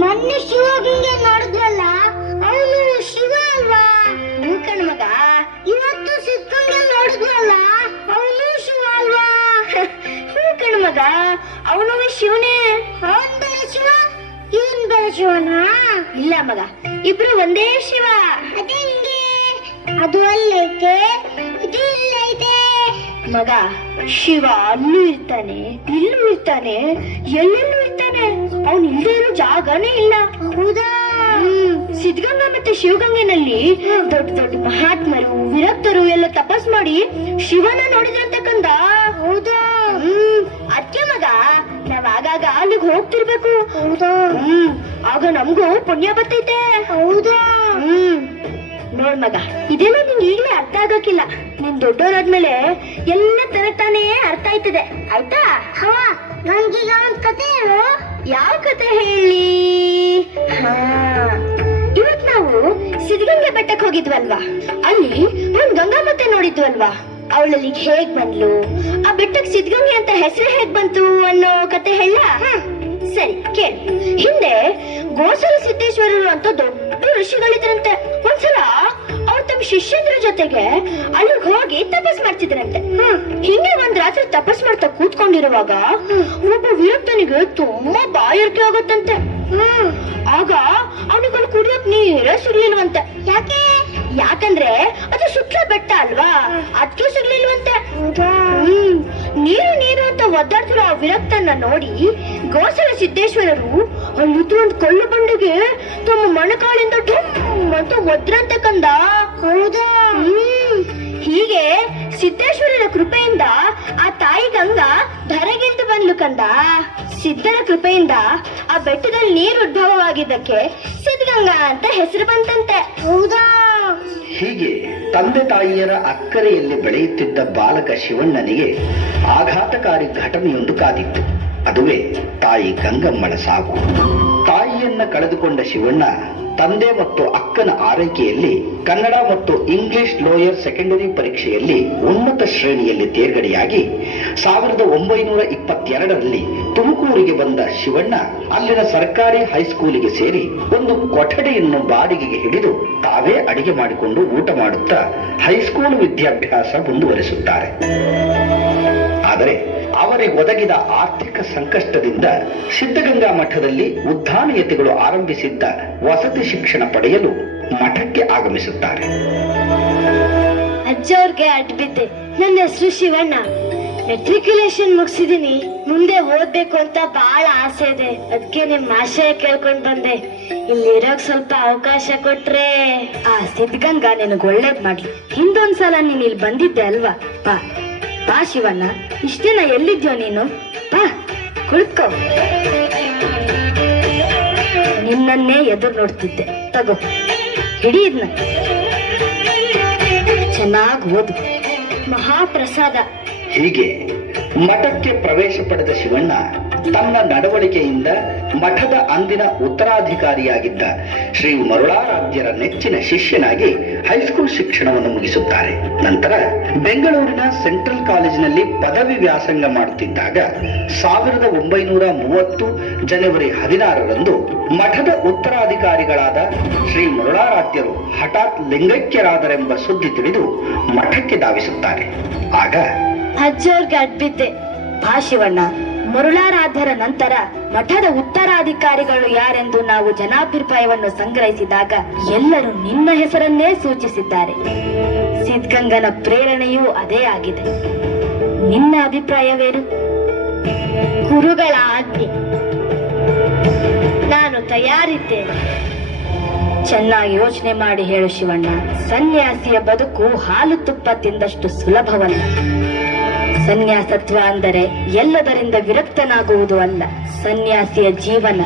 ಮೊನ್ನೆ ಶಿವಗಂಗೆ ನೋಡಿದ್ವಲ್ಲ, ಅವನು ಶಿವ ಅಲ್ವಾ? ಹ್ಞೂ ಕಣ್ ಮಗ, ಇವತ್ತು ಸಿಕ್ಕಂಗೆ ನೋಡಿದ್ವಲ್ಲ, ಅವನು ಶಿವ ಅಲ್ವಾ? ಹ್ಞೂ ಕಣ್ ಮಗ, ಅವನು ಶಿವನೇ. ಅವನ್ ಬೇರೆ ಶಿವ, ಇವನ್ ಬೇರೆ ಇಲ್ಲ ಮಗ, ಇಬ್ರು ಒಂದೇ ಶಿವ. ಅದೇ ಅದು ಅಲ್ಲೈತೆ ಮಗ ಶಿವ ಅಲ್ಲೂ ಇರ್ತಾನೆ ಇಲ್ಲೂ ಇರ್ತಾನೆ ಎಲ್ಲೆಲ್ಲೂ ಇರ್ತಾನೆ. ಅವನು ಇಲ್ಲದೆ ಇರೋ ಜಾಗನೇ ಇಲ್ಲ. ಹೌದಾ? ಸಿದ್ಧಗಂಗಾ ಮತ್ತೆ ಶಿವಗಂಗೆನಲ್ಲಿ ದೊಡ್ಡ ದೊಡ್ಡ ಮಹಾತ್ಮರು ವಿರಕ್ತರು ಎಲ್ಲ ತಪಸ್ ಮಾಡಿ ಶಿವನ ನೋಡಿದ್ರಂತಕ್ಕಂತ ಹೌದಾ? ಹ್ಮ್ ಅದಕ್ಕೆ ಮಗ ನಾವ್ ಆಗಾಗ ಅಲ್ಲಿಗೆ ಹೋಗ್ತಿರ್ಬೇಕು. ಹೌದಾ? ಹ್ಮ್ ಆಗ ನಮಗೂ ಪುಣ್ಯ ಬರ್ತೈತೆ. ಹೌದಾ? ಹ್ಮ್. ನೋಡ್ ಮಗ. ಇದೆಲ್ಲ ನಿಂಗೆ ಈಗಲೇ ಅರ್ಥ ಆಗಕ್ಕಿಲ್ಲ ನೀನ್ ದೊಡ್ಡವರಾದ್ಮೇಲೆ ಎಲ್ಲ ತರ ತಾನೇ ಅರ್ಥ ಆಯ್ತದೆ. ಆಯ್ತಾ? ಹವ ನನ್ಗೀಗ ಒಂದ್ ಕತೆ ಹೇಳು. ಯಾವ ಕತೆ ಹೇಳಿ? ಹಾ. ಇವತ್ ನಾವು ಸಿದ್ಧಗಂಗೆ ಬೆಟ್ಟಕ್ಕೆ ಹೋಗಿದ್ವಲ್ವಾ? ಅಲ್ಲಿ ಒಂದ್ ಗಂಗಾಮತ್ತೆ ನೋಡಿದ್ವಲ್ವಾ? ಅವಳಲ್ಲಿ ಹೇಗ್ ಬಂದ್ಲು? ಆ ಬೆಟ್ಟಕ್ಕೆ ಸಿದ್ಧಗಂಗೆ ಅಂತ ಹೆಸರು ಹೇಗ್ ಬಂತು ಅನ್ನೋ ಕತೆ ಹೇಳ? ಸರಿ ಕೇಳಿ. ಹಿಂದೆ ಗೋಸಲ ಸಿದ್ದೇಶ್ವರರು ಅಂತ ದೊಡ್ಡ ಋಷಿಗಳಿದ್ರಂತೆ. ಒಂದ್ಸಲ ಅವ್ರು ತಮ್ಮ ಶಿಷ್ಯಂದ್ರ ಜೊತೆಗೆ ಅಲ್ಲಿಗೆ ಹೋಗಿ ತಪಸ್ ಮಾಡ್ತಿದ್ರಂತೆ. ಹಿಂಗೆ ಒಂದ್ ರಾತ್ರಿ ತಪಸ್ ಮಾಡ್ತಾ ಕೂತ್ಕೊಂಡಿರುವಾಗ ಒಬ್ಬ ವಿರಕ್ತನಿಗೆ ತುಂಬಾ ಬಾಯಾರಿಕೆ ಆಗುತ್ತಂತೆ. ಆಗ ಅವನಿಗೊಂದು ಕುಡಿಯೋಕ್ ನೀರೇ ಸಿಗ್ಲಿಲ್ವಂತೆ. ಯಾಕೆ? ಯಾಕಂದ್ರೆ ಅದು ಸುತ್ತ ಬೆಟ್ಟ ಅಲ್ವಾ? ಅದಕ್ಕೆ ಸಿಗ್ಲಿಲ್ವಂತೆ. ನೀರು ನೀರು ಅಂತ ಒದ್ದಾಡ್ತಿರೋ ಆ ವಿರಕ್ತನ್ನ ನೋಡಿ ಗೋಸಲ ಸಿದ್ದೇಶ್ವರರು ಅಲ್ಲಿದ್ದು ಒಂದು ಕಲ್ಲು ಬಂಡೆಗೆ ತಮ್ಮ ಮೊಣಕಾಲಿಂದ ಢುಮ್ ಅಂತ ಒದ್ರಂತೆ ಕಂದ. ಹೌದಾ? ಹ್ಮ್. ಹೀಗೆ ಸಿದ್ದೇಶ್ವರನ ಕೃಪೆಯಿಂದ ಆ ತಾಯಿ ಗಂಗಾ ಧರೆಗಿಂದು ಬಂದ್ಲು ಕಂದ. ಸಿದ್ಧರ ಕೃಪೆಯಿಂದ ಆ ಬೆಟ್ಟದಲ್ಲಿ ನೀರು ಉದ್ಭವವಾಗಿದ್ದಕ್ಕೆ ಸಿದ್ಧಗಂಗಾ ಅಂತ ಹೆಸರು ಬಂತಂತೆ. ಹೌದಾ? ಹೀಗೆ ತಂದೆ ತಾಯಿಯರ ಅಕ್ಕರೆಯಲ್ಲಿ ಬೆಳೆಯುತ್ತಿದ್ದ ಬಾಲಕ ಶಿವಣ್ಣನಿಗೆ ಆಘಾತಕಾರಿ ಘಟನೆಯೊಂದು ಕಾದಿತ್ತು. ಅದುವೇ ತಾಯಿ ಗಂಗಮ್ಮಳ ಸಾವು. ತಾಯಿಯನ್ನ ಕಳೆದುಕೊಂಡ ಶಿವಣ್ಣ ತಂದೆ ಮತ್ತು ಅಕ್ಕನ ಆರೈಕೆಯಲ್ಲಿ ಕನ್ನಡ ಮತ್ತು ಇಂಗ್ಲಿಷ್ ಲೋಯರ್ ಸೆಕೆಂಡರಿ ಪರೀಕ್ಷೆಯಲ್ಲಿ ಉನ್ನತ ಶ್ರೇಣಿಯಲ್ಲಿ ತೇರ್ಗಡೆಯಾಗಿ ಸಾವಿರದ ಒಂಬೈನೂರ ಇಪ್ಪತ್ತೆರಡರಲ್ಲಿ ತುಮಕೂರಿಗೆ ಬಂದ ಶಿವಣ್ಣ ಅಲ್ಲಿನ ಸರ್ಕಾರಿ ಹೈಸ್ಕೂಲಿಗೆ ಸೇರಿ ಒಂದು ಕೊಠಡಿಯನ್ನು ಬಾಡಿಗೆಗೆ ಹಿಡಿದು ತಾವೇ ಅಡಿಗೆ ಮಾಡಿಕೊಂಡು ಊಟ ಮಾಡುತ್ತಾ ಹೈಸ್ಕೂಲ್ ವಿದ್ಯಾಭ್ಯಾಸ ಮುಂದುವರಿಸುತ್ತಾರೆ. ಆದರೆ ಅವರಿಗೆ ಒದಗಿದ ಆರ್ಥಿಕ ಸಂಕಷ್ಟದಿಂದ ಸಿದ್ಧಗಂಗಾ ಮಠದಲ್ಲಿ ಉದ್ದಾನಯತಿಗಳು ಆರಂಭಿಸಿದ್ದ ವಸತಿ ಶಿಕ್ಷಣ ಪಡೆಯಲು ಮಠಕ್ಕೆ ಆಗಮಿಸುತ್ತಾರೆ. ಅಜ್ಜವ್ರಿಗೆ ಅಡ್ಬಿದ್ದೆ. ನನ್ನ ಹೆಸರು ಶಿವಣ್ಣ. ಮೆಟ್ರಿಕ್ಯುಲೇಷನ್ ಮುಗಿಸಿದೀನಿ. ಮುಂದೆ ಓದ್ಬೇಕು ಅಂತ ಬಹಳ ಆಸೆ ಇದೆ. ಅದಕ್ಕೆ ನಿಮ್ ಆಶಯ ಕೇಳ್ಕೊಂಡ್ ಬಂದೆ. ಇಲ್ಲಿರೋಕ್ ಸ್ವಲ್ಪ ಅವಕಾಶ ಕೊಟ್ರೆ. ಆ ಸಿದ್ಧಗಂಗಾ ನಿನಗ್ ಒಳ್ಳೇದ್ ಮಾಡ್ಲಿ. ಹಿಂದೊಂದ್ಸಲ ನೀನ್ ಇಲ್ಲಿ ಬಂದಿದ್ದೆ ಅಲ್ವಾ? ಬಾ. ಬಾ ಶಿವಣ್ಣ. ಇಷ್ಟೇನ ಎಲ್ಲಿದ್ಯೋ ನೀನು? ಬಾ ಕುಳಿತ್ಕೋ ನಿನ್ನನ್ನೇ ಎದುರು ನೋಡ್ತಿದ್ದೆ. ತಗೋ, ಹಿಡಿ ಚೆನ್ನಾಗಿ ಓದು ಮಹಾಪ್ರಸಾದ. ಹೀಗೆ ಮಠಕ್ಕೆ ಪ್ರವೇಶ ಪಡೆದ ಶಿವಣ್ಣ ತನ್ನ ನಡವಳಿಕೆಯಿಂದ ಮಠದ ಅಂದಿನ ಉತ್ತರಾಧಿಕಾರಿಯಾಗಿದ್ದ ಶ್ರೀ ಮರುಳಾರಾಧ್ಯರ ನೆಚ್ಚಿನ ಶಿಷ್ಯನಾಗಿ ಹೈಸ್ಕೂಲ್ ಶಿಕ್ಷಣವನ್ನು ಮುಗಿಸುತ್ತಾರೆ. ನಂತರ ಬೆಂಗಳೂರಿನ ಸೆಂಟ್ರಲ್ ಕಾಲೇಜಿನಲ್ಲಿ ಪದವಿ ವ್ಯಾಸಂಗ ಮಾಡುತ್ತಿದ್ದಾಗ ಸಾವಿರದ ಒಂಬೈನೂರ ಮೂವತ್ತು ಜನವರಿ ಹದಿನಾರರಂದು ಮಠದ ಉತ್ತರಾಧಿಕಾರಿಗಳಾದ ಶ್ರೀ ಮರುಳಾರಾಧ್ಯರು ಹಠಾತ್ ಲಿಂಗೈಕ್ಯರಾದರೆಂಬ ಸುದ್ದಿ ತಿಳಿದು ಮಠಕ್ಕೆ ಧಾವಿಸುತ್ತಾರೆ. ಆಗ ಅಜ್ಜವ್ರಿಗೆ ಅಡ್ಬಿದ್ದೆ ಬಾ ಶಿವಣ್ಣ. ಮರುಳಾರಾಧ್ಯರ ನಂತರ ಮಠದ ಉತ್ತರಾಧಿಕಾರಿಗಳು ಯಾರೆಂದು ನಾವು ಜನಾಭಿಪ್ರಾಯವನ್ನು ಸಂಗ್ರಹಿಸಿದಾಗ ಎಲ್ಲರೂ ನಿನ್ನ ಹೆಸರನ್ನೇ ಸೂಚಿಸಿದ್ದಾರೆ. ಸಿದ್ಧಗಂಗನ ಪ್ರೇರಣೆಯೂ ಅದೇ ಆಗಿದೆ. ನಿನ್ನ ಅಭಿಪ್ರಾಯವೇನು? ಗುರುಗಳ ಆಜ್ಞೆ. ನಾನು ತಯಾರಿದ್ದೇನೆ. ಚೆನ್ನಾಗಿ ಯೋಚನೆ ಮಾಡಿ ಹೇಳು ಶಿವಣ್ಣ. ಸನ್ಯಾಸಿಯ ಬದುಕು ಹಾಲು ತುಪ್ಪ ತಿಂದಷ್ಟು ಸುಲಭವಲ್ಲ. ಸನ್ಯಾಸತ್ವ ಅಂದರೆ ಎಲ್ಲದರಿಂದ ವಿರಕ್ತನಾಗುವುದು ಅಲ್ಲ. ಸನ್ಯಾಸಿಯ ಜೀವನ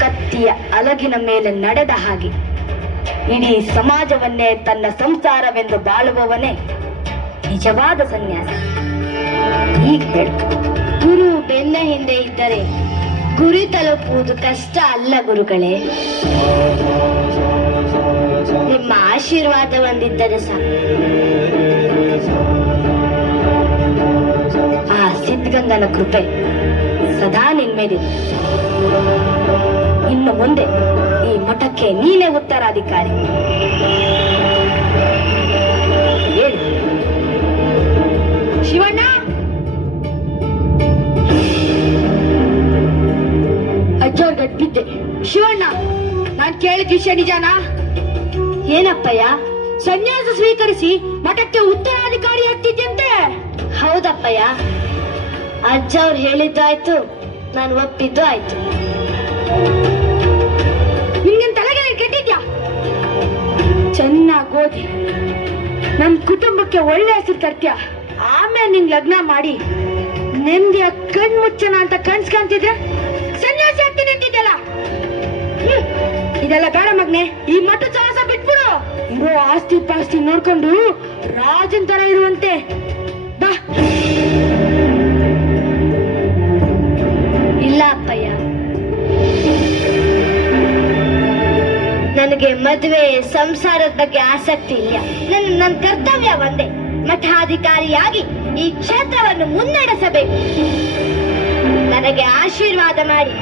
ಕತ್ತಿಯ ಅಲಗಿನ ಮೇಲೆ ನಡೆದ ಹಾಗೆ. ಇಡೀ ಸಮಾಜವನ್ನೇ ತನ್ನ ಸಂಸಾರವೆಂದು ಬಾಳುವವನೇ ನಿಜವಾದ ಸನ್ಯಾಸಿ. ಈಗ ಗುರು ಬೆನ್ನ ಹಿಂದೆ ಇದ್ದರೆ ಗುರಿ ತಲುಪುವುದು ಕಷ್ಟ ಅಲ್ಲ ಗುರುಗಳೇ. ನಿಮ್ಮ ಆಶೀರ್ವಾದ ಒಂದಿದ್ದರೆ ಸಾಕು. ಸಿದ್ಧಗಂಗನ ಕೃಪೆ ಸದಾ ನಿನ್ಮೇಲಿದೆ ಇನ್ನು ಮುಂದೆ ಈ ಮಠಕ್ಕೆ ನೀನೇ ಉತ್ತರಾಧಿಕಾರಿ. ಶಿವಣ್ಣ! ಗಟ್ಬಿದ್ದೆ. ಶಿವಣ್ಣ, ನಾನ್ ಕೇಳಿದ ವಿಷಯ ನಿಜಾನ? ಏನಪ್ಪಯ್ಯ? ಸನ್ಯಾಸ ಸ್ವೀಕರಿಸಿ ಮಠಕ್ಕೆ ಉತ್ತರಾಧಿಕಾರಿ ಆಗ್ತಿದ್ಯಂತೆ? ಹೌದಪ್ಪಯ್ಯ. ಅಜ್ಜ ಅವ್ರು ಹೇಳಿದ್ದು ಆಯ್ತು ನಾನು ಒಪ್ಪಿದ್ದು ಆಯ್ತು. ನಿಂಗನ್ ತಲೆಗೆ ಕೆಟ್ಟಿದ್ಯಾ? ಚೆನ್ನಾಗಿ ಓದಿ. ನನ್ನ ಕುಟುಂಬಕ್ಕೆ ಒಳ್ಳೆ ಹೆಸರು ತರ್ತ್ಯ? ಆಮೇಲೆ ನಿಂಗ್ ಲಗ್ನ ಮಾಡಿ. ನೆಮ್ಮದಿಯ ಕಣ್ ಮುಚ್ಚನ ಅಂತ ಕನ್ಸ್ ಕಾಣ್ತಿದ್ರೆ ಸನ್ಯಾಸಿ ಆಗ್ತೀನಿ ಅಂತಿದ್ದಲ್ಲ ಹ್ಮ್. ಇದೆಲ್ಲ ಬೇಡ ಮಗ್ನೆ, ಈ ಮಠ ಸಾಹಸ ಬಿಟ್ಬಿಡು. ಇರೋ ಆಸ್ತಿ ಪಾಸ್ತಿ ನೋಡ್ಕೊಂಡು ರಾಜನ್ ತರ ಇರುವಂತೆ. ಬಾ. ಅಪ್ಪಯ್ಯ. ನನಗೆ ಮದುವೆ ಸಂಸಾರದ ಬಗ್ಗೆ ಆಸಕ್ತಿ ಇಲ್ಲ. ನನ್ನ ನನ್ನ ಕರ್ತವ್ಯ ಒಂದೇ. ಮಠಾಧಿಕಾರಿಯಾಗಿ ಈ ಕ್ಷೇತ್ರವನ್ನು ಮುನ್ನಡೆಸಬೇಕು. ನನಗೆ ಆಶೀರ್ವಾದ ಮಾಡಿ.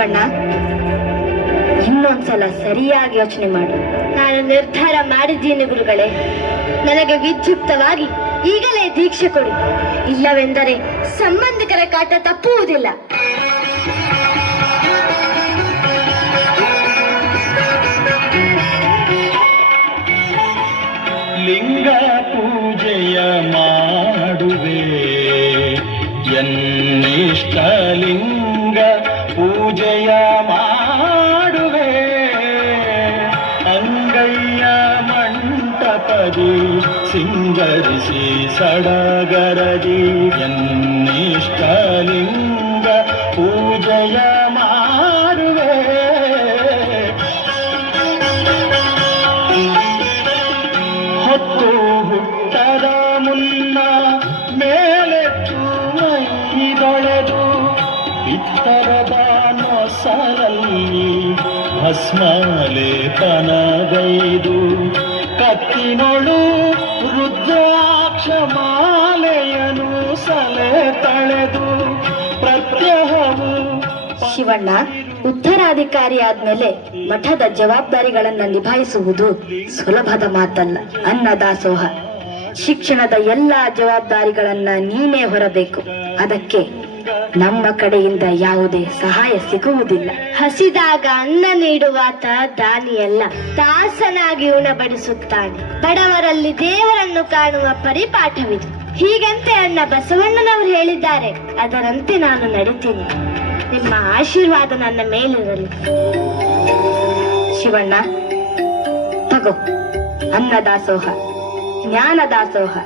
ಶಿವಣ್ಣ ಇನ್ನೊಂದ್ಸಲ ಸರಿಯಾಗಿ ಯೋಚನೆ ಮಾಡು. ನಾನು ನಿರ್ಧಾರ ಮಾಡಿದ್ದೀನಿ ಗುರುಗಳೇ. ನನಗೆ ವಿದ್ಯುಕ್ತವಾಗಿ ಈಗಲೇ ದೀಕ್ಷೆ ಕೊಡಿ. ಇಲ್ಲವೆಂದರೆ ಸಂಬಂಧಿಕರ ಕಾಟ ತಪ್ಪುವುದಿಲ್ಲ. ಸಡಗರದಿ ಎನ್ನಿಷ್ಟಲಿಂಗ ಪೂಜೆಯ ಮಾಡುವೆ. ಹೊತ್ತು ಹುಟ್ಟದ ಮುನ್ನ ಮೇಲೆ ಮೈದೊಳೆದು ಇತ್ತರದ ಮೊಸರಲ್ಲಿ ಭಸ್ಮಲೇಪನಗೈದು ಕತ್ತಿನೊಳು ರುದ್ರಾಕ್ಷ ಮಾಲೆಯನು ಸಲೆ ತಳೆದು ಪ್ರತ್ಯಹವು ಶಿವಣ್ಣ ಉತ್ತರಾಧಿಕಾರಿ ಆದ್ಮೇಲೆ ಮಠದ ಜವಾಬ್ದಾರಿಗಳನ್ನ ನಿಭಾಯಿಸುವುದು ಸುಲಭದ ಮಾತಲ್ಲ ಅನ್ನದಾಸೋಹ ಶಿಕ್ಷಣದ ಎಲ್ಲಾ ಜವಾಬ್ದಾರಿಗಳನ್ನ ನೀನೇ ಹೊರಬೇಕು. ಅದಕ್ಕೆ ನಮ್ಮ ಕಡೆಯಿಂದ ಯಾವುದೇ ಸಹಾಯ ಸಿಗುವುದಿಲ್ಲ. ಹಸಿದಾಗ ಅನ್ನ ನೀಡುವಾತ ದಾನಿಯಲ್ಲ ದಾಸನಾಗಿ ಉಣಬಡಿಸುತ್ತಾನೆ. ಬಡವರಲ್ಲಿ ದೇವರನ್ನು ಕಾಣುವ ಪರಿಪಾಠವಿದೆ. ಹೀಗಂತೆ ಅಣ್ಣ ಬಸವಣ್ಣನವರು ಹೇಳಿದ್ದಾರೆ ಅದರಂತೆ ನಾನು ನಡೀತೀನಿ. ನಿಮ್ಮ ಆಶೀರ್ವಾದ ನನ್ನ ಮೇಲಿರಲಿ. ಶಿವಣ್ಣ ತಗೋ ಅನ್ನದಾಸೋಹ ಜ್ಞಾನದಾಸೋಹ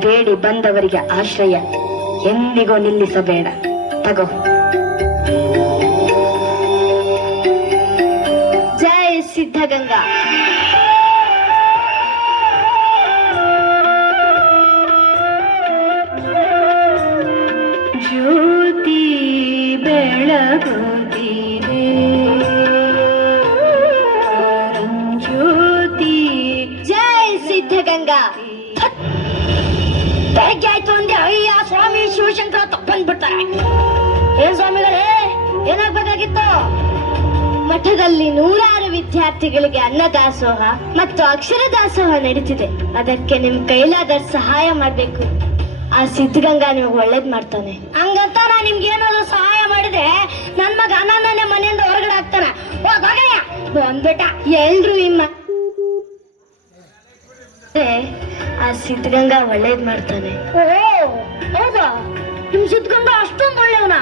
ಬೇಡಿ ಬಂದವರಿಗೆ ಆಶ್ರಯ. ಎಂದಿಗೂ ನಿಲ್ಲಿಸಬೇಡ. ತಗೋ. ಜೈ ಸಿದ್ಧಗಂಗಾ. ಬೆಳಗ್ಗೆ ಆಯ್ತು ಅಂದೆ ಅಯ್ಯ ಸ್ವಾಮಿ ಶಿವಶಂಕರ ತಪ್ಪಂದ್ಬಿಡ್ತಾರೆ ಏನ್ ಸ್ವಾಮಿಗಳೇ ಏನಾಗ್ಬೇಕಾಗಿತ್ತು? ಮಠದಲ್ಲಿ ನೂರಾರು ವಿದ್ಯಾರ್ಥಿಗಳಿಗೆ ಅನ್ನದಾಸೋಹ ಮತ್ತು ಅಕ್ಷರ ದಾಸೋಹ ನಡೀತಿದೆ. ಅದಕ್ಕೆ ನಿಮ್ ಕೈಲಾದ ಸಹಾಯ ಮಾಡ್ಬೇಕು. ಆ ಸಿದ್ಧಗಂಗಾ ನಿಮ್ಗೆ ಒಳ್ಳೇದ್ ಮಾಡ್ತಾನೆ. ಹಂಗಂತ ನಾ ನಿಮ್ಗೆ ಏನಾದ್ರು ಸಹಾಯ ಮಾಡಿದ್ರೆ ನನ್ ಮಗ ನನ್ನನ್ನೇ ಮನೆಯಿಂದ ಹೊರಗಡೆ ಹೋಗಯ್ಯ. ಬಂದ್ಬಿಟ್ಟ. ಎಲ್ರು ಇಮ್ಮ ಏ, ಆ ಸಿದ್ಧಗಂಗಾ ಒಳ್ಳೇದ್ ಮಾಡ್ತಾನೆ. ಓ ಹೌದಾ? ನಿಮ್ ಸಿದ್ಧಗಂಗಾ ಅಷ್ಟೊಂದು ಒಳ್ಳೆಯವನ?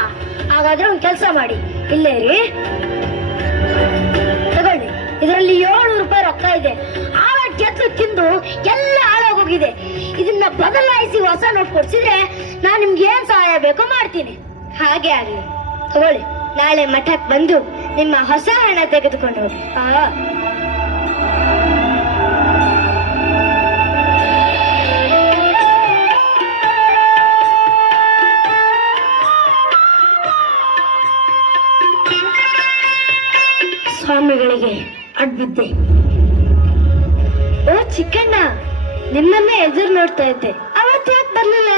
ಹಾಗಾದ್ರೆ ಒಂದ್ ಕೆಲಸ ಮಾಡಿ. ಇಲ್ಲೇ ರೀ ತಗೊಳ್ಳಿ. ಇದರಲ್ಲಿ ಏಳ್ನೂರು ರೂಪಾಯಿ ರೊಕ್ಕ ಇದೆ. ಆಳ ಕೆತ್ತು ತಿಂದು ಎಲ್ಲ ಹಾಳಾಗೋಗಿದೆ ಇದನ್ನ ಬದಲಾಯಿಸಿ ಹೊಸ ನೋಟ್ ಕೊಡ್ಸಿದ್ರೆ ನಾನ್ ನಿಮ್ಗೆ ಏನ್ ಸಹಾಯ ಬೇಕೋ ಮಾಡ್ತೀನಿ. ಹಾಗೆ ಆಗ್ಲಿ. ತಗೊಳ್ಳಿ. ನಾಳೆ ಮಠಕ್ ಬಂದು ನಿಮ್ಮ ಹೊಸ ಹಣ ತೆಗೆದುಕೊಂಡು ಹೋಗಿ. ಸ್ವಾಮಿಗಳಿಗೆ ಅಡ್ಬಿದ್ದೆ. ಓ ಚಿಕ್ಕಣ್ಣ, ನಿನ್ನನ್ನೇ ಎದುರು ನೋಡ್ತಾ ಇದ್ದೆ. ಅವತ್ತು ಯಾಕೆ ಬರ್ಲಿಲ್ಲ?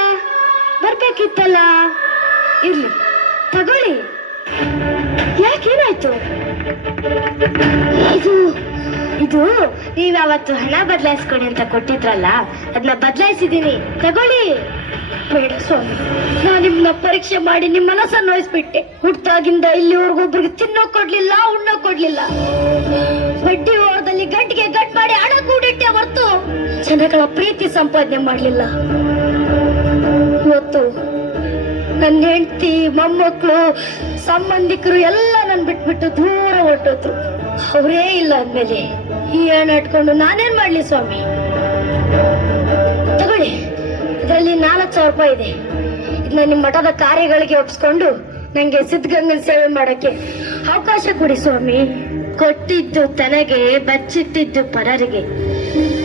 ಬರ್ಬೇಕಿತ್ತಲ್ಲ? ಇರ್ಲಿ, ತಗೊಳ್ಳಿ. ಯಾಕೇನಾಯ್ತು ಇದು ಇದು ನೀವ್ ಅವತ್ತು ಹಣ ಬದಲಾಯಿಸ್ಕೊಡಿ ಅಂತ ಕೊಟ್ಟಿದ್ರಲ್ಲ ಅದನ್ನ ಬದಲಾಯಿಸಿದೀನಿ. ತಗೊಳ್ಳಿ. ಬೇಡ ಸ್ವಾಮಿ, ನಾನು ನಿಮ್ನ ಪರೀಕ್ಷೆ ಮಾಡಿ ನಿಮ್ ಮನಸ್ಸನ್ನು ನೋಯಿಸ್ಬಿಟ್ಟೆ ಹುಟ್ಟಾಗಿಂದ ಇಲ್ಲಿವರೆಗೂ ಒಬ್ರಿಗೆ ತಿನ್ನೋ ಕೊಡ್ಲಿಲ್ಲ, ಉಣ್ಣೋ ಕೊಡ್ಲಿಲ್ಲ. ಬಡ್ಡಿ ಓರದಲ್ಲಿ ಗಂಟಿಗೆ ಗಂಟ್ ಮಾಡಿ ಹಣ ಕೂಡಿಟ್ಟೆ ಹೊರತು ಜನಗಳ ಪ್ರೀತಿ ಸಂಪಾದನೆ ಮಾಡ್ಲಿಲ್ಲ. ಇವತ್ತು ನನ್ನ ಹೆಂಡತಿ ಮೊಮ್ಮಕ್ಕಳು ಸಂಬಂಧಿಕರು ಎಲ್ಲ ನನ್ ಬಿಟ್ಬಿಟ್ಟು ದೂರ ಹೊರಟೋದ್ರು. ಅವರೇ ಇಲ್ಲ ಅಂದ್ಮೇಲೆ. ಈ ಇಟ್ಕೊಂಡು ನಾನೇನ್ ಮಾಡ್ಲಿ ಸ್ವಾಮಿ? ತಗೊಳ್ಳಿ. ಇದರಲ್ಲಿ ನಾಲ್ಕು ಸಾವಿರ ರೂಪಾಯಿ ಇದೆ. ಇದನ್ನ ನಿಮ್ಮ ಮಠದ ಕಾರ್ಯಗಳಿಗೆ ಒಪ್ಸ್ಕೊಂಡು ನಂಗೆ ಸಿದ್ಧಗಂಗನ ಸೇವೆ ಮಾಡಕ್ಕೆ ಅವಕಾಶ ಕೊಡಿ ಸ್ವಾಮಿ. ಕೊಟ್ಟಿದ್ದು ತನಗೆ, ಬಚ್ಚಿಟ್ಟಿದ್ದು ಪರರಿಗೆ.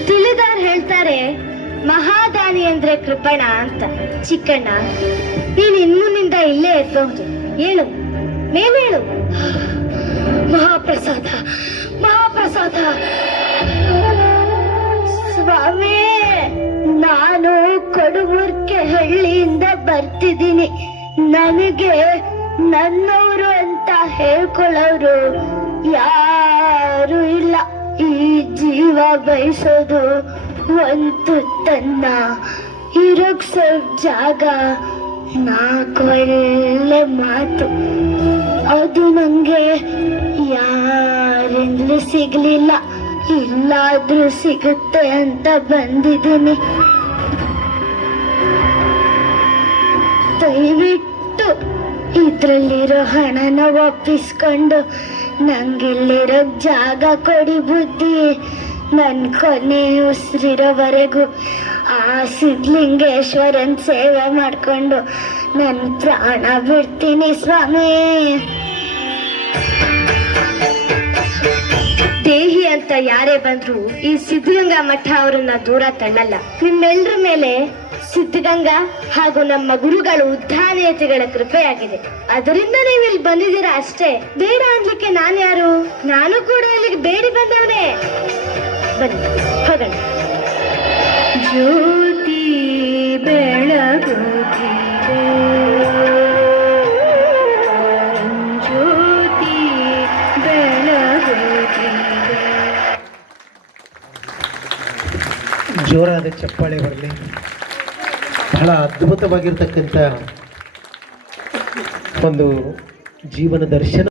ತಿಳಿದಾರ್ ಹೇಳ್ತಾರೆ, ಮಹಾದಾನಿ ಅಂದ್ರೆ ಕೃಪಣ ಅಂತ, ಚಿಕ್ಕಣ್ಣ. ನೀನ್ ಇನ್ಮುನಿಂದ ಇಲ್ಲೇ ಇರ್ಬಹುದು. ಹೇಳು. ಮೇಲೇಳು ಮಹಾಪ್ರಸಾದ ಮಹಾಪ್ರಸಾದ. ಸ್ವಾಮಿ, ನಾನು ಕೊಡುವರ್ಕೆ ಹಳ್ಳಿಯಿಂದ ಬರ್ತಿದ್ದೀನಿ. ನನಗೆ ನನ್ನವರು ಅಂತ ಹೇಳ್ಕೊಳ್ಳೋರು ಯಾರು ಇಲ್ಲ. ಈ ಜೀವ ಬಯಸೋದು ಒಂದು ತನ್ನ ಇರೋಕ್ ಸ್ವಲ್ಪ ಜಾಗ ನಾಲ್ಕೊಳ್ಳೆ ಮಾತು. ಅದು ನಂಗೆ ಯಾರಿಂದಲೂ ಸಿಗ್ಲಿಲ್ಲ. ಇಲ್ಲಾದ್ರೂ ಸಿಗುತ್ತೆ ಅಂತ ಬಂದಿದ್ದೀನಿ. ದಯವಿಟ್ಟು ಇದ್ರಲ್ಲಿರೋ ಹಣನ ಒಪ್ಪಿಸ್ಕೊಂಡು ನಂಗಿಲ್ಲಿರೋ ಜಾಗ ಕೊಡಿ ಬುದ್ಧಿ. ನನ್ ಕೊನೆ ಉಸಿರಿರೋವರೆಗೂ ಆ ಸಿದ್ಲಿಂಗೇಶ್ವರನ್ ಸೇವೆ ಮಾಡ್ಕೊಂಡು ನನ್ ಪ್ರಾಣ ಬಿಡ್ತೀನಿ ಸ್ವಾಮಿ. ಅಂತ ಯಾರೇ ಬಂದ್ರು ಈ ಸಿದ್ಧಗಂಗಾ ಮಠ ಅವರನ್ನ ದೂರ ತಳ್ಳಲ್ಲ ನಿಮ್ಮೆಲ್ಲರ ಮೇಲೆ ಸಿದ್ಧಗಂಗಾ ಹಾಗೂ ನಮ್ಮ ಗುರುಗಳ ಉದ್ದಾನೇತಿಗಳ ಕೃಪೆಯಾಗಿದೆ. ಅದರಿಂದ ನೀವು ಇಲ್ಲಿ ಬಂದಿದ್ದೀರಾ ಅಷ್ಟೇ. ಬೇಡ ಅನ್ಲಿಕ್ಕೆ ನಾನು ಯಾರು? ನಾನು ಕೂಡ ಇಲ್ಲಿಗೆ ಬೇಡಿ ಬಂದವನೇ. ಬನ್ನಿ, ಹೋಗೋಣ. ಜೋರಾದ ಚಪ್ಪಾಳೆ ಬರಲಿ. ಬಹಳ ಅದ್ಭುತವಾಗಿರ್ತಕ್ಕಂಥ ಒಂದು ಜೀವನ ದರ್ಶನ.